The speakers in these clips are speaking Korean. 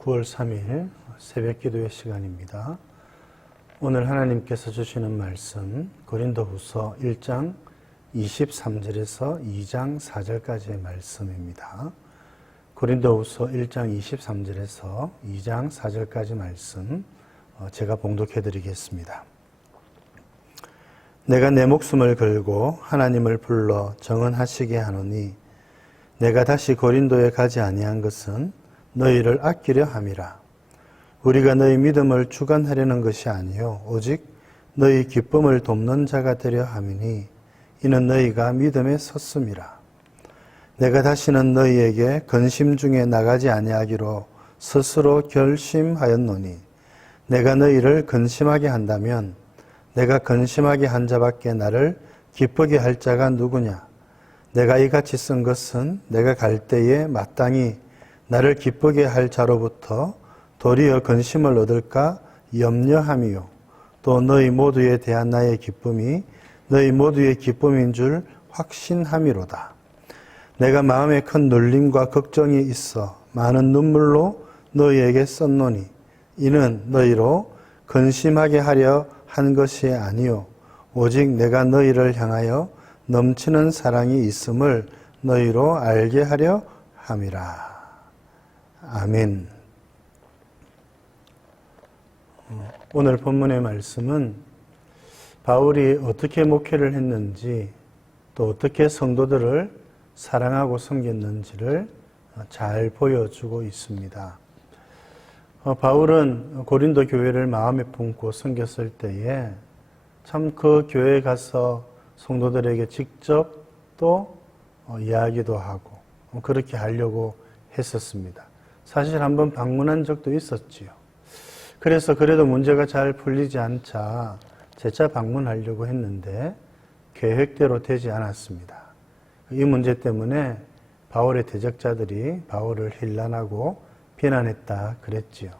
9월 3일 새벽 기도의 시간입니다. 오늘 하나님께서 주시는 말씀 고린도후서 1장 23절에서 2장 4절까지의 말씀입니다. 고린도후서 1장 23절에서 2장 4절까지 말씀 제가 봉독해 드리겠습니다. 내가 내 목숨을 걸고 하나님을 불러 정언하시게 하노니 내가 다시 고린도에 가지 아니한 것은 너희를 아끼려 함이라. 우리가 너희 믿음을 주관하려는 것이 아니요 오직 너희 기쁨을 돕는 자가 되려 함이니 이는 너희가 믿음에 섰음이라. 내가 다시는 너희에게 근심 중에 나가지 아니하기로 스스로 결심하였노니 내가 너희를 근심하게 한다면 내가 근심하게 한 자밖에 나를 기쁘게 할 자가 누구냐. 내가 이같이 쓴 것은 내가 갈 때에 마땅히 나를 기쁘게 할 자로부터 도리어 근심을 얻을까 염려함이요 또 너희 모두에 대한 나의 기쁨이 너희 모두의 기쁨인 줄 확신함이로다. 내가 마음에 큰 눌림과 걱정이 있어 많은 눈물로 너희에게 썼노니 이는 너희로 근심하게 하려 한 것이 아니요 오직 내가 너희를 향하여 넘치는 사랑이 있음을 너희로 알게 하려 함이라. 아멘. 오늘 본문의 말씀은 바울이 어떻게 목회를 했는지 또 어떻게 성도들을 사랑하고 섬겼는지를 잘 보여주고 있습니다. 바울은 고린도 교회를 마음에 품고 섬겼을 때에 참 그 교회에 가서 성도들에게 직접 또 이야기도 하고 그렇게 하려고 했었습니다. 사실 한번 방문한 적도 있었지요. 그래서 그래도 문제가 잘 풀리지 않자 재차 방문하려고 했는데 계획대로 되지 않았습니다. 이 문제 때문에 바울의 대적자들이 바울을 힐난하고 비난했다 그랬지요.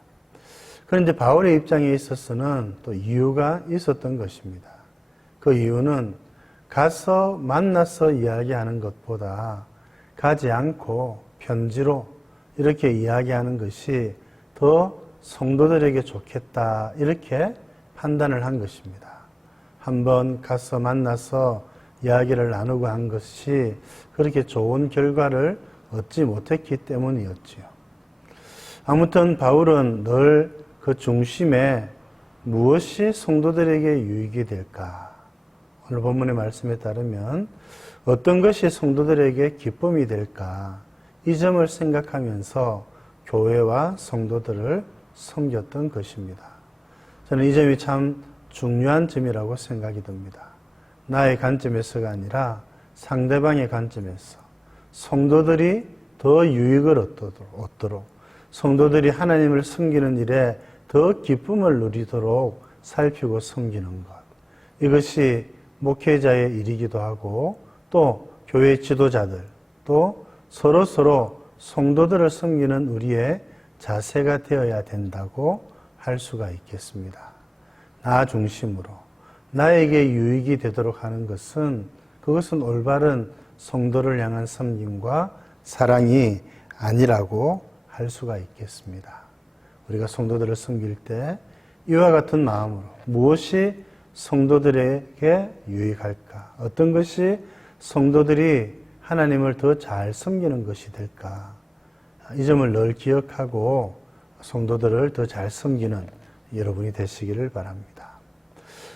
그런데 바울의 입장에 있어서는 또 이유가 있었던 것입니다. 그 이유는 가서 만나서 이야기하는 것보다 가지 않고 편지로 이렇게 이야기하는 것이 더 성도들에게 좋겠다 이렇게 판단을 한 것입니다. 한번 가서 만나서 이야기를 나누고 한 것이 그렇게 좋은 결과를 얻지 못했기 때문이었지요. 아무튼 바울은 늘 그 중심에 무엇이 성도들에게 유익이 될까? 오늘 본문의 말씀에 따르면 어떤 것이 성도들에게 기쁨이 될까? 이 점을 생각하면서 교회와 성도들을 섬겼던 것입니다. 저는 이 점이 참 중요한 점이라고 생각이 듭니다. 나의 관점에서가 아니라 상대방의 관점에서 성도들이 더 유익을 얻도록 성도들이 하나님을 섬기는 일에 더 기쁨을 누리도록 살피고 섬기는 것. 이것이 목회자의 일이기도 하고 또 교회 지도자들 또 서로 성도들을 섬기는 우리의 자세가 되어야 된다고 할 수가 있겠습니다. 나 중심으로 나에게 유익이 되도록 하는 것은 그것은 올바른 성도를 향한 섬김과 사랑이 아니라고 할 수가 있겠습니다. 우리가 성도들을 섬길 때 이와 같은 마음으로 무엇이 성도들에게 유익할까? 어떤 것이 성도들이 하나님을 더 잘 섬기는 것이 될까? 이 점을 늘 기억하고 성도들을 더 잘 섬기는 여러분이 되시기를 바랍니다.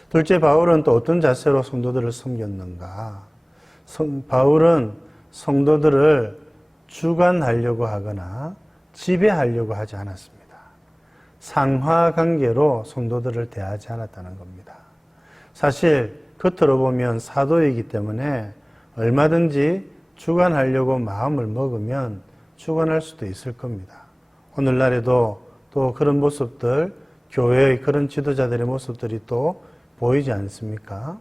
둘째, 바울은 또 어떤 자세로 성도들을 섬겼는가? 바울은 성도들을 주관하려고 하거나 지배하려고 하지 않았습니다. 상하관계로 성도들을 대하지 않았다는 겁니다. 사실 겉으로 보면 사도이기 때문에 얼마든지 주관하려고 마음을 먹으면 주관할 수도 있을 겁니다. 오늘날에도 또 그런 모습들, 교회의 그런 지도자들의 모습들이 또 보이지 않습니까?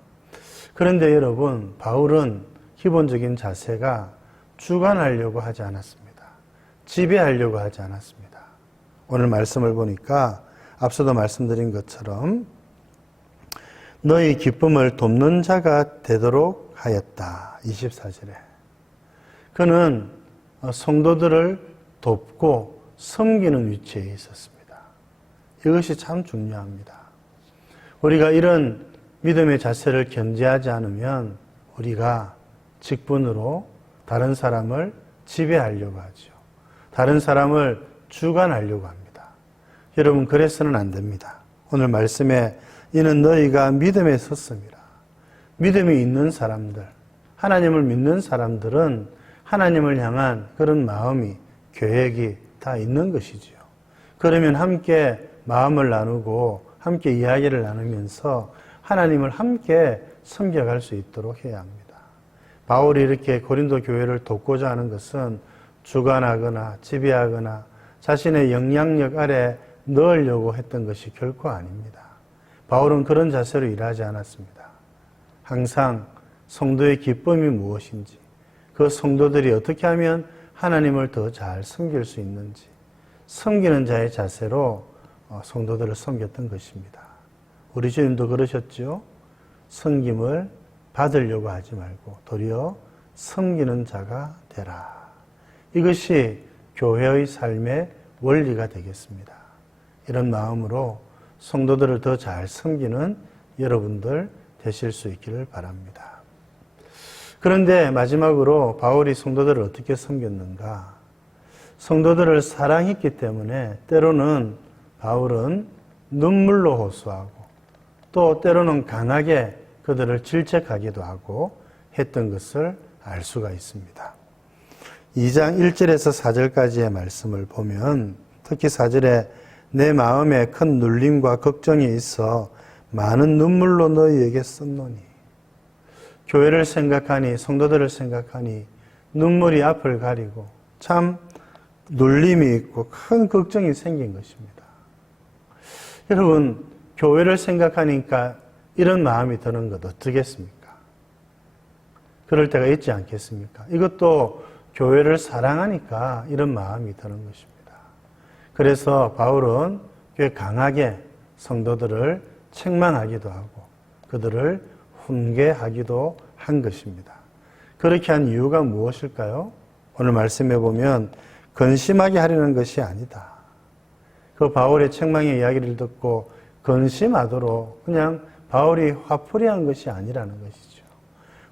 그런데 여러분, 바울은 기본적인 자세가 주관하려고 하지 않았습니다. 지배하려고 하지 않았습니다. 오늘 말씀을 보니까 앞서도 말씀드린 것처럼 너희 기쁨을 돕는 자가 되도록 하였다. 24절에. 그는 성도들을 돕고 섬기는 위치에 있었습니다. 이것이 참 중요합니다. 우리가 이런 믿음의 자세를 견지하지 않으면 우리가 직분으로 다른 사람을 지배하려고 하죠. 다른 사람을 주관하려고 합니다. 여러분, 그래서는 안 됩니다. 오늘 말씀에 이는 너희가 믿음에 섰습니다. 믿음이 있는 사람들, 하나님을 믿는 사람들은 하나님을 향한 그런 마음이, 계획이 다 있는 것이지요. 그러면 함께 마음을 나누고 함께 이야기를 나누면서 하나님을 함께 섬겨갈 수 있도록 해야 합니다. 바울이 이렇게 고린도 교회를 돕고자 하는 것은 주관하거나 지배하거나 자신의 영향력 아래 넣으려고 했던 것이 결코 아닙니다. 바울은 그런 자세로 일하지 않았습니다. 항상 성도의 기쁨이 무엇인지, 그 성도들이 어떻게 하면 하나님을 더 잘 섬길 수 있는지, 섬기는 자의 자세로 성도들을 섬겼던 것입니다. 우리 주님도 그러셨죠. 섬김을 받으려고 하지 말고 도리어 섬기는 자가 되라. 이것이 교회의 삶의 원리가 되겠습니다. 이런 마음으로 성도들을 더 잘 섬기는 여러분들 되실 수 있기를 바랍니다. 그런데 마지막으로 바울이 성도들을 어떻게 섬겼는가? 성도들을 사랑했기 때문에 때로는 바울은 눈물로 호소하고 또 때로는 강하게 그들을 질책하기도 하고 했던 것을 알 수가 있습니다. 2장 1절에서 4절까지의 말씀을 보면 특히 4절에 내 마음에 큰 눌림과 걱정이 있어 많은 눈물로 너희에게 썼노니, 교회를 생각하니 성도들을 생각하니 눈물이 앞을 가리고 참 눌림이 있고 큰 걱정이 생긴 것입니다. 여러분, 교회를 생각하니까 이런 마음이 드는 것 어떻겠습니까? 그럴 때가 있지 않겠습니까? 이것도 교회를 사랑하니까 이런 마음이 드는 것입니다. 그래서 바울은 꽤 강하게 성도들을 책망하기도 하고 그들을 훈계하기도 한 것입니다. 그렇게 한 이유가 무엇일까요? 오늘 말씀해 보면 근심하게 하려는 것이 아니다. 그 바울의 책망의 이야기를 듣고 근심하도록 그냥 바울이 화풀이한 것이 아니라는 것이죠.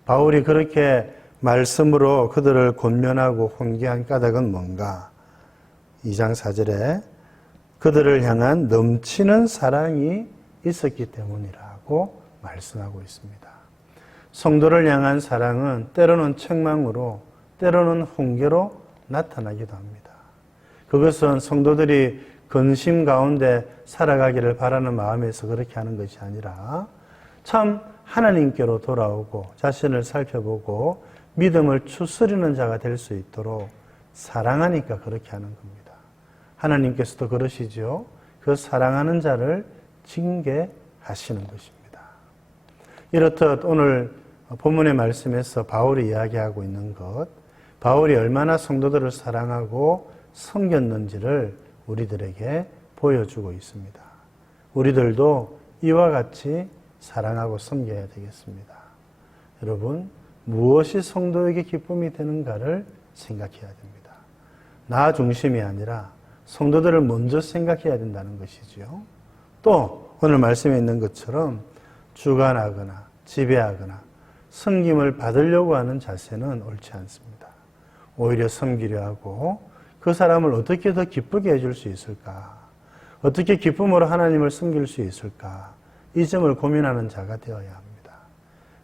바울이 그렇게 말씀으로 그들을 권면하고 훈계한 까닭은 뭔가? 2장 4절에 그들을 향한 넘치는 사랑이 있었기 때문이라고 말씀하고 있습니다. 성도를 향한 사랑은 때로는 책망으로, 때로는 훈계로 나타나기도 합니다. 그것은 성도들이 근심 가운데 살아가기를 바라는 마음에서 그렇게 하는 것이 아니라 참 하나님께로 돌아오고 자신을 살펴보고 믿음을 추스리는 자가 될 수 있도록 사랑하니까 그렇게 하는 겁니다. 하나님께서도 그러시죠. 그 사랑하는 자를 징계하시는 것입니다. 이렇듯 오늘 본문의 말씀에서 바울이 이야기하고 있는 것, 바울이 얼마나 성도들을 사랑하고 섬겼는지를 우리들에게 보여주고 있습니다. 우리들도 이와 같이 사랑하고 섬겨야 되겠습니다. 여러분, 무엇이 성도에게 기쁨이 되는가를 생각해야 됩니다. 나 중심이 아니라 성도들을 먼저 생각해야 된다는 것이죠. 또 오늘 말씀에 있는 것처럼 주관하거나 지배하거나 섬김을 받으려고 하는 자세는 옳지 않습니다. 오히려 섬기려 하고 그 사람을 어떻게 더 기쁘게 해줄 수 있을까? 어떻게 기쁨으로 하나님을 섬길 수 있을까? 이 점을 고민하는 자가 되어야 합니다.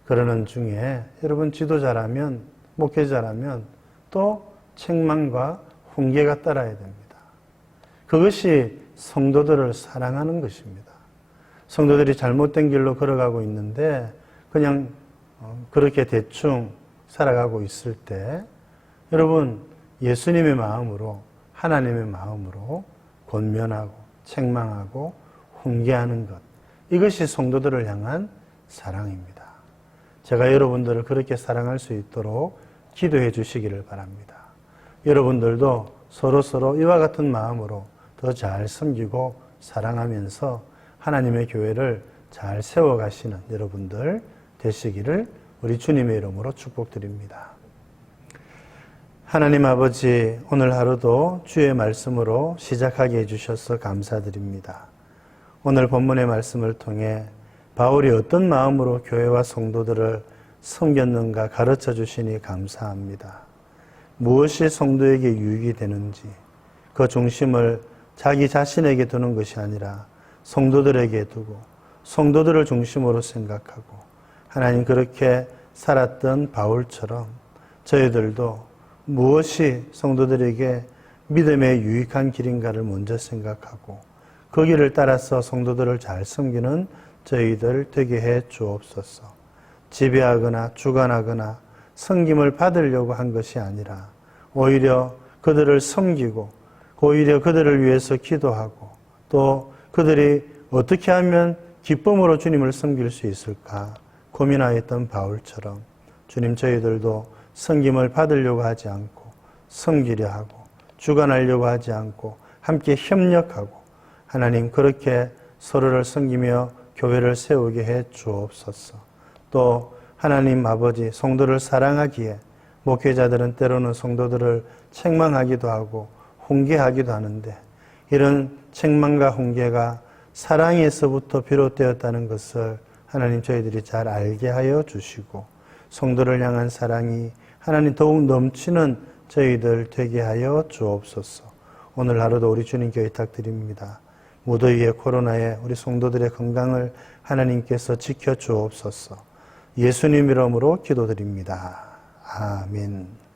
그러는 중에 여러분 지도자라면, 목회자라면 또 책망과 훈계가 따라야 됩니다. 그것이 성도들을 사랑하는 것입니다. 성도들이 잘못된 길로 걸어가고 있는데 그냥 그렇게 대충 살아가고 있을 때 여러분 예수님의 마음으로, 하나님의 마음으로 권면하고 책망하고 훈계하는 것, 이것이 성도들을 향한 사랑입니다. 제가 여러분들을 그렇게 사랑할 수 있도록 기도해 주시기를 바랍니다. 여러분들도 서로 이와 같은 마음으로 더 잘 섬기고 사랑하면서 하나님의 교회를 잘 세워가시는 여러분들 되시기를 우리 주님의 이름으로 축복드립니다. 하나님 아버지, 오늘 하루도 주의 말씀으로 시작하게 해주셔서 감사드립니다. 오늘 본문의 말씀을 통해 바울이 어떤 마음으로 교회와 성도들을 섬겼는가 가르쳐 주시니 감사합니다. 무엇이 성도에게 유익이 되는지 그 중심을 자기 자신에게 두는 것이 아니라 성도들에게 두고 성도들을 중심으로 생각하고 하나님 그렇게 살았던 바울처럼 저희들도 무엇이 성도들에게 믿음의 유익한 길인가를 먼저 생각하고 그 길을 따라서 성도들을 잘 섬기는 저희들 되게 해 주옵소서. 지배하거나 주관하거나 섬김을 받으려고 한 것이 아니라 오히려 그들을 섬기고 오히려 그들을 위해서 기도하고 또 그들이 어떻게 하면 기쁨으로 주님을 섬길 수 있을까 고민하였던 바울처럼 주님 저희들도 섬김을 받으려고 하지 않고 섬기려 하고 주관하려고 하지 않고 함께 협력하고 하나님 그렇게 서로를 섬기며 교회를 세우게 해 주옵소서. 또 하나님 아버지 성도를 사랑하기에 목회자들은 때로는 성도들을 책망하기도 하고 훈계하기도 하는데 이런 책망과 훈계가 사랑에서부터 비롯되었다는 것을 하나님 저희들이 잘 알게 하여 주시고 성도를 향한 사랑이 하나님 더욱 넘치는 저희들 되게 하여 주옵소서. 오늘 하루도 우리 주님께 의탁드립니다. 무더위에 코로나에 우리 성도들의 건강을 하나님께서 지켜 주옵소서. 예수님 이름으로 기도드립니다. 아멘.